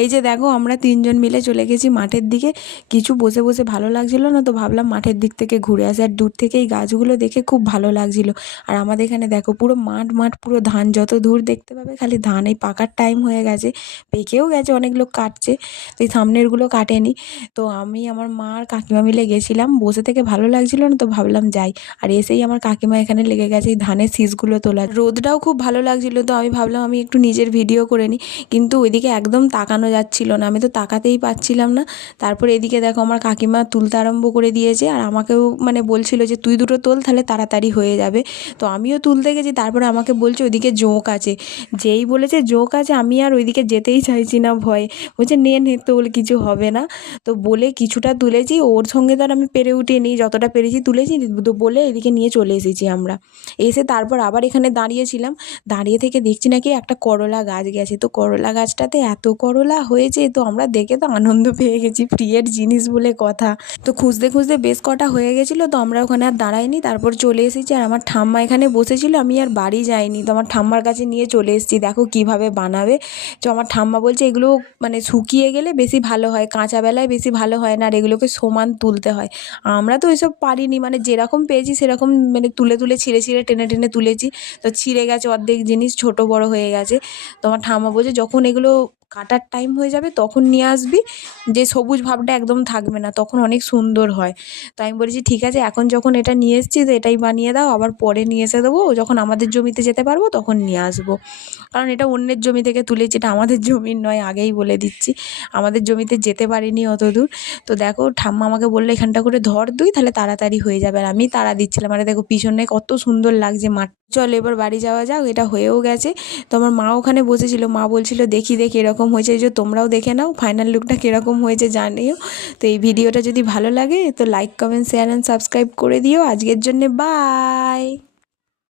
এই যে দেখো আমরা তিনজন মিলে চলে গেছি মাঠের দিকে। কিছু বসে বসে ভালো লাগছিল না, তো ভাবলাম মাঠের দিক থেকে ঘুরে আসি। আর দূর থেকে এই গাছগুলো দেখে খুব ভালো লাগছিল। আর আমাদের এখানে দেখো পুরো মাঠ মাঠ, পুরো ধান, যত দূর দেখতে পাবে খালি ধান। এই পাকার টাইম হয়ে গেছে, পেকেও গেছে, অনেক লোক কাটছে, তো এই সামনেরগুলো কাটেনি। তো আমি আমার মা আর কাকিমা মিলে গেছিলাম, বসে থেকে ভালো লাগছিল না, তো ভাবলাম যাই। আর এসেই আমার কাকিমা এখানে লেগে গেছে এই ধানের শীষগুলো তোলা। রোদটাও খুব ভালো লাগছিল, তো আমি ভাবলাম আমি একটু নিজের ভিডিও করে নিই, কিন্তু ওইদিকে একদম তাকানো যাচ্ছিল না, আমি তো তাকাতেই পারছিলাম না। তারপর এদিকে দেখো আমার কাকিমা তুলতে আরম্ভ করে দিয়েছে, আর আমাকেও মানে বলছিল যে তুই দুটো তোল, তাহলে তাড়াতাড়ি হয়ে যাবে। তো আমিও তুলতে গেছি, তারপরে আমাকে বলছে ওইদিকে জোঁক আছে। যেই বলেছে জোঁক আছে, আমি আর ওইদিকে যেতেই চাইছি না ভয়ে। বলছে নে নে তোল, কিছু হবে না। তো বলে কিছুটা তুলেছি, ওর সঙ্গে তো আর আমি পেরে উঠিনি, যতটা পেরেছি তুলেছি। তো বলে এদিকে নিয়ে চলে এসেছি আমরা। এসে তারপর আবার এখানে দাঁড়িয়েছিলাম, দাঁড়িয়ে থেকে দেখছি নাকি একটা করলা গাছ গেছে। তো করলা গাছটাতে এত করলা হয়েছে, তো আমরা দেখে তো আনন্দ পেয়ে গেছি, প্রিয়ের জিনিস বলে কথা। তো খুঁজতে খুঁজতে বেশ কটা হয়ে গেছিলো, তো আমরা ওখানে আর দাঁড়াইনি, তারপর চলে এসেছি। আর আমার ঠাম্মা এখানে বসেছিল, আমি আর বাড়ি যাইনি, তো আমার ঠাম্মার কাছে নিয়ে চলে এসেছি। দেখো কিভাবে বানাবে। তো আমার ঠাম্মা বলছে এগুলো মানে শুকিয়ে গেলে বেশি ভালো হয়, কাঁচা বেলায় বেশি ভালো হয় না, আর এগুলোকে সমান তুলতে হয়। আমরা তো ওইসব পারিনি, মানে যেরকম পেয়েছি সেরকম মানে তুলে তুলে ছিঁড়ে ছিঁড়ে টেনে টেনে তুলেছি। তো ছিঁড়ে গেছে অর্ধেক জিনিস, ছোট বড় হয়ে গেছে। তো আমার ঠাম্মা বলছে যখন এগুলো কাটার টাইম হয়ে যাবে তখন নিয়ে আসবি, যে সবুজ ভাবটা একদম থাকবে না, তখন অনেক সুন্দর হয়। তো আমি বলেছি ঠিক আছে, এখন যখন এটা নিয়ে এসেছি তো এটাই বানিয়ে দাও, আবার পরে নিয়ে এসে দেবো, যখন আমাদের জমিতে যেতে পারবো তখন নিয়ে আসবো। কারণ এটা অন্যের জমি থেকে তুলেছি, এটা আমাদের জমির নয়, আগেই বলে দিচ্ছি। আমাদের জমিতে যেতে পারিনি অত দূর। তো দেখো ঠাম্মা আমাকে বললো এখানটা করে ধর তুই, তাহলে তাড়াতাড়ি হয়ে যাবে। আর আমি তাড়া দিচ্ছিলাম, মানে দেখো পিছনে কত সুন্দর লাগছে মাঠ। চল এবার বাড়ি যাওয়া যাক, এটা হয়েও গেছে। তো আমার মা ওখানে বসেছিল, মা বলছিল দেখি দেখি এরকম হয়েছে, যে তোমরাও দেখে নাও ফাইনাল লুকটা কীরকম হয়েছে জানিও। তো এই ভিডিওটা যদি ভালো লাগে তো like comment share and subscribe করে দিও। আজকের জন্যে বাই।